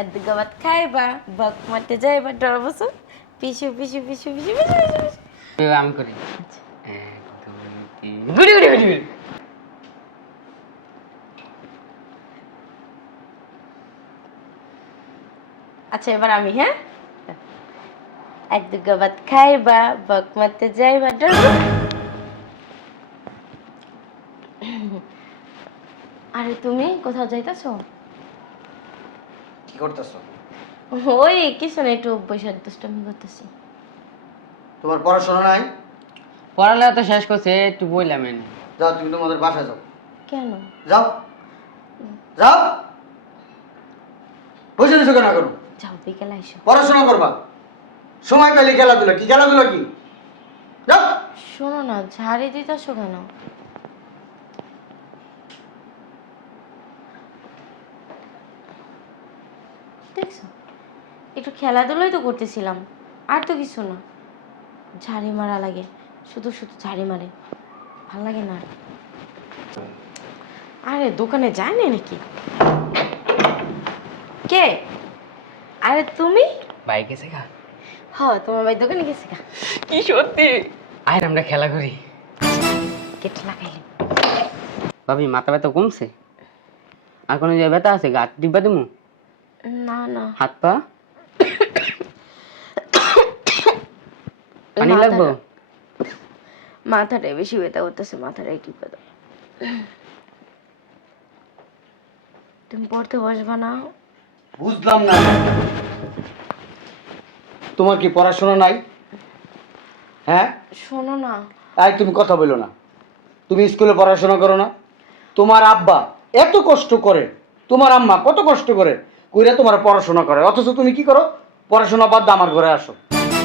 একদিকে ভাত খাইবা বক মারতে যাইবা ডর বসো পিছু পিছু পিছু পিছু পিছু পিছু পিছু। আমি করি এক দুই তিন গুড়ি গুড়ি গুড়ি গুড়ি। আচ্ছা এবার আমি, হ্যাঁ, একদিকে ভাত খাইবা বক মারতে যাইবা ডর বসো। আরে তুমি কোথাও যাইতাছো? কি করতেছ? ওই কিছু না, একটু বসে দুষ্টামি করতেছি। তোমার পড়াশোনা নাই? পড়ালেখা তো শেষ করছে, একটু বললাম এনে। যাও তুমি তোমাদের বাসায় যাও। কেন? যাও যাও, বসে দিছো কেন করো? যাও বিকেলে আইসো। পড়াশোনা করবা, সময় পেলে খেলাধুলা কি, খেলাধুলা কি? যাও। শোনো না, ঝাড়ি দিতেছো কেন? দেখছো, একটু খেলাধুলাই তো করতেছিলাম, আর তো কিছু না। ঝাড়ি মারা লাগে, শুধু শুধু ঝাড়ি মারে, ভাল লাগে না আর। আরে দোকানে যায় না নাকি? কে? আরে তুমি? বাইক গেছে গা? হ, তোমার ভাই দোকানে গেছে গা? কি সত্যি? আয় আমরা খেলা করি। কেটে লাগাইলে ভাবি মাথা ব্যথা কমছে? আর কোনো জায়গায় ব্যথা আছে? গা টিপা দিমু? না না, হাত পা পানি লাগবো? মাথাটাই বেশি ব্যথা করতেছে, মাথাটাই টিপে দাও। তুমি পড়তে বসবা না? বুঝলাম না, তোমার কি পড়াশোনা নাই? হ্যাঁ, শোনো না। তাই তুমি কথা বলো না। তুমি স্কুলে পড়াশোনা করো না? তোমার আব্বা এত কষ্ট করে, তোমার আম্মা কত কষ্ট করে কইরা তোমার পড়াশোনা করে, অথচ তুমি কি করো? পড়াশোনা বাদ দিয়ে আমার ঘরে আসো,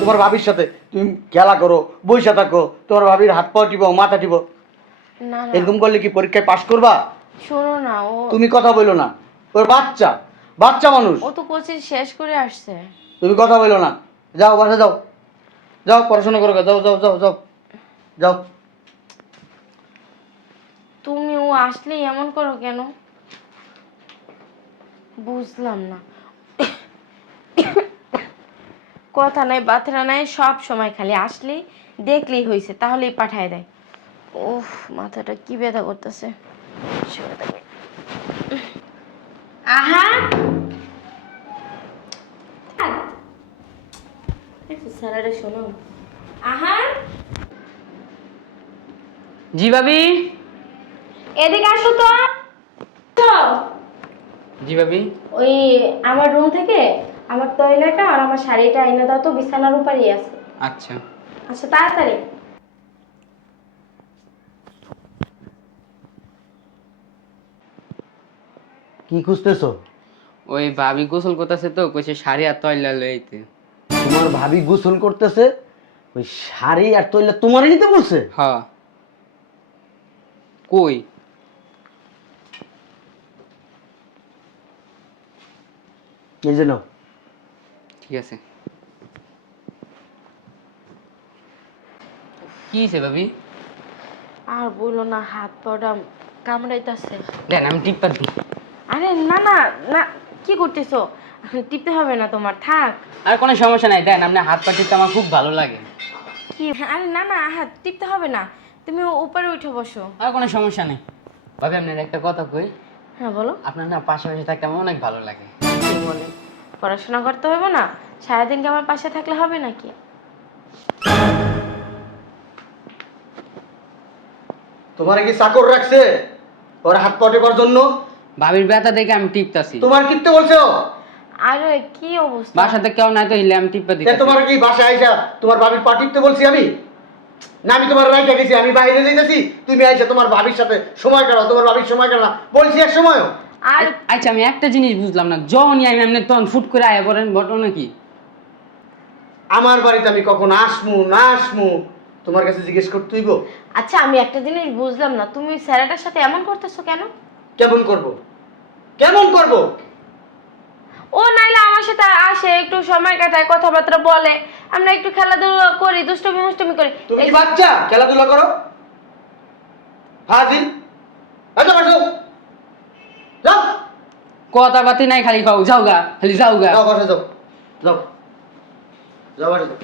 তোমার ভাবির সাথে তুমি খেলা করো, বইসা থাকো, তোমার ভাবির হাত পা টিপো, মাথা টিপো। না না, এরকম করলে কি পরীক্ষায় পাশ করবা? শোনো না, ও তুমি কথা বলো না, ওর বাচ্চা, বাচ্চা মানুষ। ও তো কোচিং শেষ করে আসছে। তুমি কথা বলো না, যাও বাসা যাও, যাও পড়াশোনা করো, যাও যাও যাও যাও যাও। তুমি ও আসলেই এমন করো কেন? বুঝলাম না। কথা নাই বাতরা নাই, সব সময় খালি আসলেই দেখলেই হয়েছে, তাহলেই পাঠায় দেয়। ওফ, মাথাটা কি ব্যথা করতেছে। আহা, একটু স্যারারে শোনো। আহা, জি ভাবি। এদিকে আসো তো। তো, জি ভাবি। ওই আমার রুম থেকে আমার টয়লেটটা আর আমার শাড়িটা এনে দাও তো, বিছানার উপরেই আছে। আচ্ছা। আচ্ছা তাড়াতাড়ি। কি খুঁজতেছো? ওই ভাবি গোসল করতেছে তো, কইছে শাড়ি আর তয়লা লইতে। তোমার ভাবি গোসল করতেছে, ওই শাড়ি আর তৈলা তোমারই নিতে বলছে? হ্যাঁ। কই? এই যে নাও। ঠিক আছে। কি হয়েছে ভাবি? আর বললো না, হাত পাটা কামড়াইতেছে। দেন আমি টিপ্পা দিই। আরে না না না, কি করতেছো? টিপতে হবে না তোমার, থাক। আর কোনো সমস্যা নাই, দেন আপনি হাত পা টিপতে আমার খুব ভালো লাগে। কি? আরে না না, হাত টিপতে হবে না, তুমি উপরে উঠে বসো। আর কোনো সমস্যা নেই। ভাবি আপনার একটা কথা কই, হ্যাঁ বলো। আপনার না পাশাপাশি থাকতে আমার অনেক ভালো লাগে। কি বলে? পড়াশোনা করতে হবে না? সারাদিন কি আমার পাশে থাকলে হবে নাকি? তোমার কি চাকর রাখছে ওর হাত পা টেপার জন্য? ভাবির ব্যথা দেখে আমি টিপতাছি। তোমার কিনতে বলছো? আরে কি অবস্থা! বাসাতে কেউ নাই তো হিলে আমি টিপ্পা তে দিই। তোমার কি বাসায় আইসা তোমার ভাবির পা টিপতে বলছি আমি? না আমি তোমার রাইখা গেছি, আমি বাইরে যাইতেছি, তুমি আইসা তোমার ভাবির সাথে সময় কাটাও, তোমার ভাবির সময় কাটাও না বলছি এক সময়ও? আর আচ্ছা আমি একটা জিনিস বুঝলাম না, যখনই আমি এমনি তখন ফুট করে আয়া করেন, ঘটনা কি? আমার বাড়িতে আমি কখন আসমু না আসমু তোমার কাছে জিজ্ঞেস করতে হইব? আচ্ছা, আমি একটা জিনিস বুঝলাম না, তুমি স্যারেটার সাথে এমন করতেছো কেন? কেমন করব, কেমন করব? ও নাইলে আমার সাথে আসে, একটু সময় কাটায়, কথাবার্তা বলে, আমরা একটু খেলাধুলা করি, দুষ্টুমি মুষ্টুমি করি। তুমি কি বাচ্চা খেলাধুলা করো? হাজির আচ্ছা বসো, যাও। কথা বাতি নাই, খালি খাও, যাও গা, খালি যাও গা। যাও বাসে যাও, যাও যাও বাসে যাও,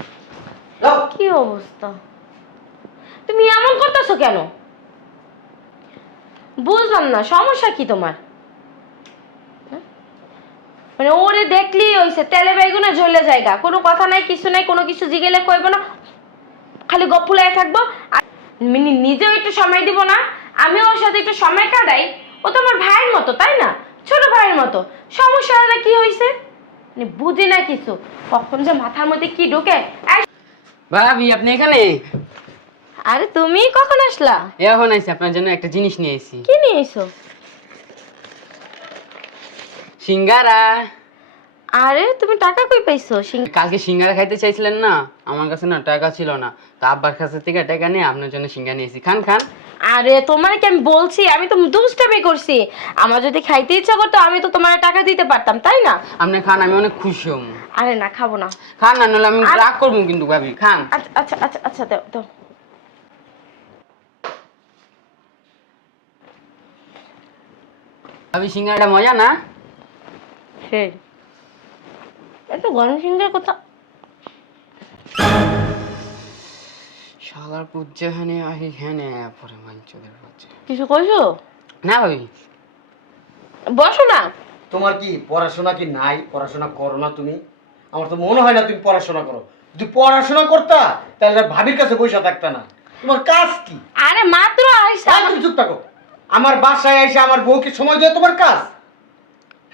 যাও। কি অবস্থা, তুমি এমন করতেছো কেন? বুঝলাম না সমস্যা কি তোমার? হ্যাঁ? মানে ওরে দেখলেই হইছে তেলে বেগুনে ঝরলে জায়গা, কোনো কথা নাই, কিছু নাই, কোনো কিছু জিগেলে কইব না, খালি গপ ফুলাই থাকবো। আর নিজেও একটু সময় দিব না, আমিও ওর সাথে একটু সময় কাটাই। ও তো আমার ভাইয়ের মতো, তাই না? ছোট ভাইয়ের মতো। সমস্যা হলে কি হয়েছে? মানে বুঝি না কিছু, কখন যে মাথার মধ্যে কি ঢোকে। ভাবি আপনি এখানে? আরে তুমি কখন আসলা? এখন আইছি, আপনার জন্য একটা জিনিস নিয়ে আইছি। কি নিয়ে এসো? সিঙ্গারা। আরে তুমি টাকা কই পাইছো? কালকে সিঙ্গারা খাইতে চাইছিলেন না, আমার কাছে না টাকা ছিল না, তা আব্বার কাছে থেকে টাকা নিয়ে আপনার জন্য সিঙ্গারা নিয়েছি, খান খান। আরে তোমার কি আমি বলছি, আমি তো দুষ্টামি করছি। আমার যদি খাইতে ইচ্ছা করতো আমি তো তোমার টাকা দিতে পারতাম, তাই না? আপনি খান, আমি অনেক খুশি হম। আরে না, খাবো না। খান না, নাহলে আমি রাগ করবো কিন্তু ভাবি, খান। আচ্ছা আচ্ছা আচ্ছা আচ্ছা, দাও দাও। ভাবি সিঙ্গারাটা মজা না? সেই একটু গরম সিংহের কথা। শালার পূজ্য হ্যানে আহি হ্যানে পরে মাঞ্চদের বাচ্চা। কিছু কইছো? না ভাবি। বসো না। তোমার কি পড়াশোনা কি নাই? পড়াশোনা করো না তুমি? আমার তো মনে হয় না তুমি পড়াশোনা করো। যদি পড়াশোনা করতা তাহলে ভাবির কাছে বসে থাকতা না। তোমার কাজ কি? আরে মাত্র আইসা। তুমি চুপ থাকো। আমার বাসায় এসে আমার বউকে সময় দেওয়া তোমার কাজ?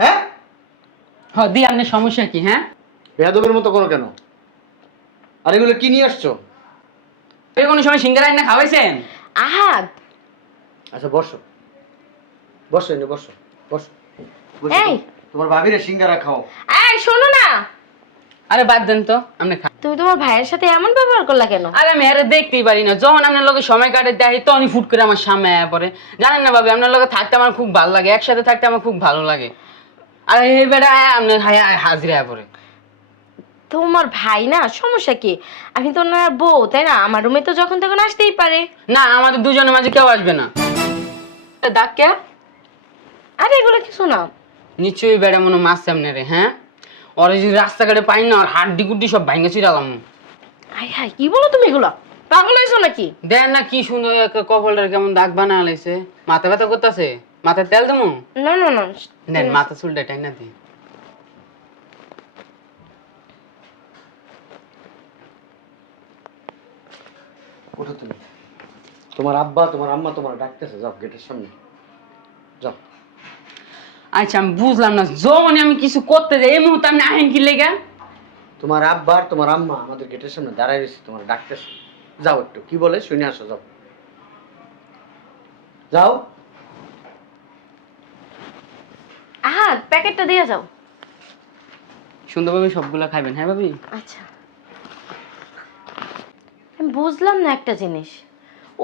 হ্যাঁ, হ্যাঁ দি, আপনার সমস্যা কি? হ্যাঁ, বেয়াদবের মতো করো কেন? আর এগুলো কি নিয়ে আসছো? এই কোনো সময় সিঙ্গারা না খাওয়াইছেন? আহাদ, আচ্ছা বসো, বসো এনে বসো, বসো বসো। এই। তোমার ভাবিরে সিঙ্গারা খাও। এই শোনো না, আরে বাদ দেন তো, আপনি খান। তুমি তোমার ভাইয়ের সাথে এমন ব্যবহার করলা কেন? আরে আমি এর দেখতেই পারি না, যখন আপনার লোকে সময় কাটে দেখি তখনই ফুট করে আমার সামনে আয়া পড়ে। জানেন না ভাবি, আপনার লোকে থাকতে আমার খুব ভালো লাগে, একসাথে থাকতে আমার খুব ভালো লাগে। আর এই বেটা আপনার হাজিরা আয়া পড়ে। তোমার ভাই না, সমস্যা কি? আমি তো না বউ, তাই না? আমার রুমে তো যখন তখন আসতেই পারে। না, আমাদের দুজনের মাঝে কেউ আসবে না। ডাক কে? আরে এগুলো কিছু না। নিশ্চয়ই বেড়া মনে মাছ সামনে রে। হ্যাঁ, ওরা যদি রাস্তাঘাটে পাই না, আর হাড্ডি গুড্ডি সব ভাঙে চিরালাম। হাই হাই, কি বলো তুমি এগুলো? পাগল হয়েছো নাকি? দেন না কি সুন্দর কপালটার কেমন দাগ বানা আলাইছে। মাথা ব্যথা করতেছে, মাথায় তেল দেবো? না না না, দেন মাথা চুলটা টাই না দি। ওঠো তুমি। তোমার আব্বা তোমার আম্মা তোমার ডাকতেছে, যাও গেটের সামনে যাও। আচ্ছা আমি বুঝলাম না, যখনই আমি কিছু করতে যাই এই মুহূর্তে আপনি আহেন কি লেগা? তোমার আব্বা আর তোমার আম্মা আমাদের গেটের সামনে দাঁড়ায় রয়েছে, তোমার ডাকতেছে। যাও একটু কি বলে শুনে আসো, যাও যাও। আহাদ, প্যাকেটটা দিয়ে যাও। সুন্দরভাবে সবগুলা খাইবেন, হ্যাঁ ভাবি? আচ্ছা, আমি বুঝলাম না একটা জিনিস।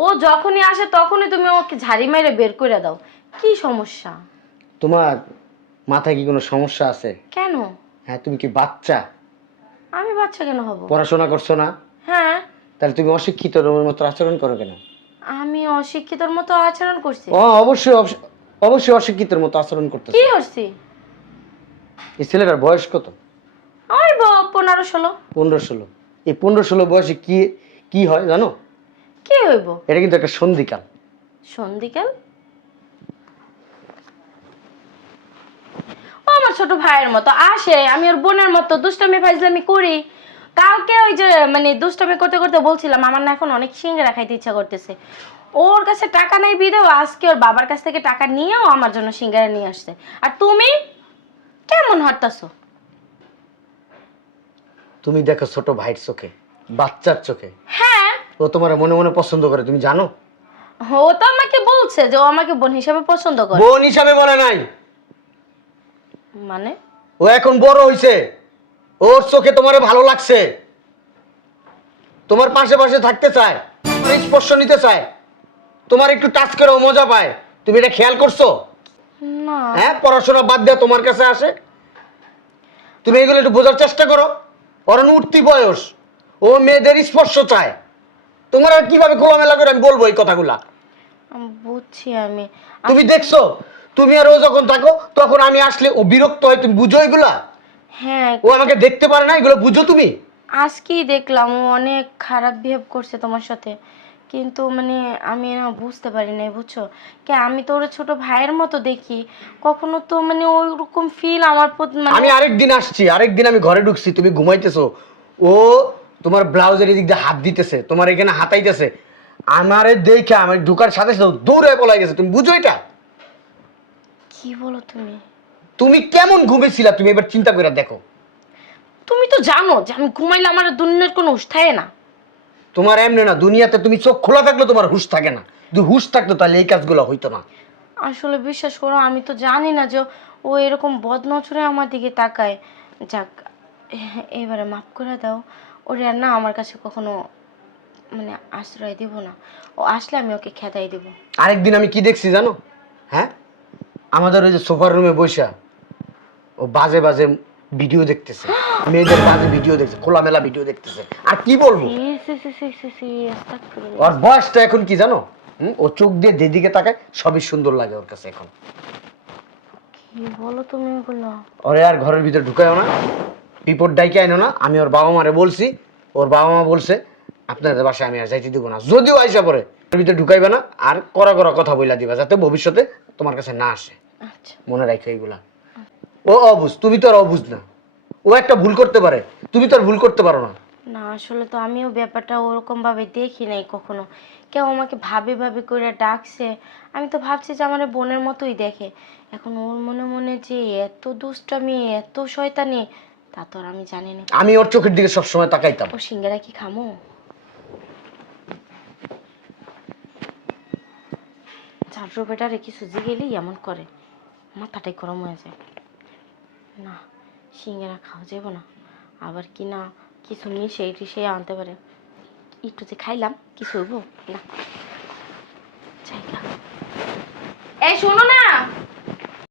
ও যখনই আসে তখনই তুমি ওকে ঝাড়ি মেরে বের করে দাও, কি সমস্যা? তোমার মাথায় কি কোনো সমস্যা আছে? কেন? হ্যাঁ, তুমি কি বাচ্চা? আমি বাচ্চা কেন হব? পড়াশোনা করছো না? হ্যাঁ। তাহলে তুমি অশিক্ষিত রোমের মতো আচরণ করো কেন? আমি অশিক্ষিতর মতো আচরণ করছি? অবশ্যই অবশ্যই অশিক্ষিতের মতো আচরণ করতেছো। কি করছি? এই ছেলেটার বয়স কত? ওই 15-16। 15-16? এই 15-16 বয়সে কি কি হয় জানো? কি হইব? এটা কিন্তু একটা সন্ধিকাল। সন্ধিকাল? ও আমার ছোট ভাইয়ের মতো আসে, আমি ওর বোনের মতো দুষ্টামি ফাইজলামি করি। কালকে ওই যে মানে দুষ্টামি করতে করতে বলছিলাম আমার না এখন অনেক সিঙ্গারা খাইতে ইচ্ছা করতেছে। ওর কাছে টাকা নাই বিদেও আজকে ওর বাবার কাছ থেকে টাকা নিয়েও আমার জন্য সিঙ্গারা নিয়ে আসছে। আর তুমি কেমন হাঁটতাছো? তুমি দেখো ছোট ভাইয়ের চোখে, বাচ্চার চোখে। হ্যাঁ, ও তোমার মনে মনে পছন্দ করে, তুমি জানো? ও তো আমাকে বলছে যে ও আমাকে বোন হিসাবে পছন্দ করে। বোন হিসাবে বলে নাই, মানে? ও এখন বড় হইছে, ওর চোখে তোমারে ভালো লাগছে, তোমার পাশে পাশে থাকতে চায়, তোমার স্পর্শ নিতে চায়, তোমার একটু টাচ করেও মজা পায়। তুমি এটা খেয়াল করছো? না। হ্যাঁ, পড়াশোনা বাদ দিয়ে তোমার কাছে আসে। তুমি এগুলো একটু বোঝার চেষ্টা করো। ওর উঠতি বয়স, ও মেয়েদের স্পর্শ চায়। তোমার আর কিভাবে খোলামেলা করে আমি বলবো এই কথাগুলা? বুঝছি আমি। তুমি দেখছো তুমি আর ও যখন থাকো তখন আমি আসলে ও বিরক্ত হয়, তুমি বুঝো এগুলা? হ্যাঁ, ও আমাকে দেখতে পারে না, এগুলো বুঝো তুমি? আজকেই দেখলাম ও অনেক খারাপ বিহেভ করছে তোমার সাথে, কিন্তু মানে আমি না বুঝতে পারি নাই, বুঝছো? কে আমি তো ওর ছোট ভাইয়ের মতো দেখি, কখনো তো মানে ওইরকম ফিল আমার প্রতি মানে আমি আরেকদিন আসছি, আরেকদিন আমি ঘরে ঢুকছি, তুমি ঘুমাইতেছো, ও তোমার ব্লাউজের এদিক দিয়ে হাত দিতেছে, তোমার এখানে হাতাইতেছে, আমারে দেখে আমি ঢুকার সাথে সাথে দৌড়ে পলাই গেছে, তুমি বুঝো এটা? কি বলো তুমি? তুমি কেমন ঘুমেছিলা তুমি এবার চিন্তা করে দেখো। তুমি তো জানো যে আমি ঘুমাইলে আমার দুনিয়ার কোনো হুঁশ থাকে না। তোমার এমনি না, দুনিয়াতে তুমি চোখ খোলা থাকলে তোমার হুঁশ থাকে না, যদি হুঁশ থাকতো তাহলে এই কাজগুলো হইতো না। আসলে বিশ্বাস করো, আমি তো জানি না যে ও এরকম বদনজরে আমার দিকে তাকায়। যাক, এবারে মাফ করে দাও। ওরে আর না আমার কাছে কখনো মানে আশ্রয় দেব না। ও আসলে আমি ওকে খেদাই দেব। আরেকদিন আমি কি দেখছি জানো? হ্যাঁ, আমাদের ওই যে সোফার রুমে বসা ও বাজে বাজে ভিডিও দেখতেছে, মেয়েদের বাজে ভিডিও দেখছে, খোলামেলা ভিডিও দেখতেছে। আর কি বলবো, আস্তাগফিরুল্লাহ। ওর বয়সটা এখন কি জানো? ও চোখ দিয়ে যেদিকে তাকায় সবই সুন্দর লাগে ওর কাছে এখন। কি বলো তুমি এগুলো? ওরে আর ঘরের ভিতরে ঢুকায়ও না, রিপোর্ট ডাইকে আইনো না। আমি ওর বাবা মারে বলছি, ওর বাবা মা বলছে আপনাদের বাসায় আমি আর যাইতে দিব না, যদিও আইসা পরে ওর ভিতরে ঢুকাইবে না, আর কড়া কড়া কথা বইলা দিবা যাতে ভবিষ্যতে তোমার কাছে না আসে। আচ্ছা, মনে রাখো এইগুলা। ও অবুঝ, তুমি তো আর অবুঝ না। ও একটা ভুল করতে পারে, তুমি তো আর ভুল করতে পারো না। না আসলে তো আমিও ব্যাপারটা ওরকম ভাবে দেখি নাই কখনো। কেউ আমাকে ভাবে ভাবে করে ডাকছে, আমি তো ভাবছি যে আমার বোনের মতোই দেখে। এখন ওর মনে মনে যে এত দুষ্টামি, এত শয়তানি, তা তো আর আমি জানি না। আমি ওর চোখের দিকে সবসময় তাকাইতাম। ও সিঙ্গারা কি খামো? চারশো বেটারে কিছু জিগেলেই এমন করে, মাথাটাই গরম হয়ে যায়। না, সিঙ্গারা খাওয়া যাবে না, আবার কি না কিছু মিশে টিশে আনতে পারে। একটু যে খাইলাম কিছু হইব না। জায়গা এই শোনো না।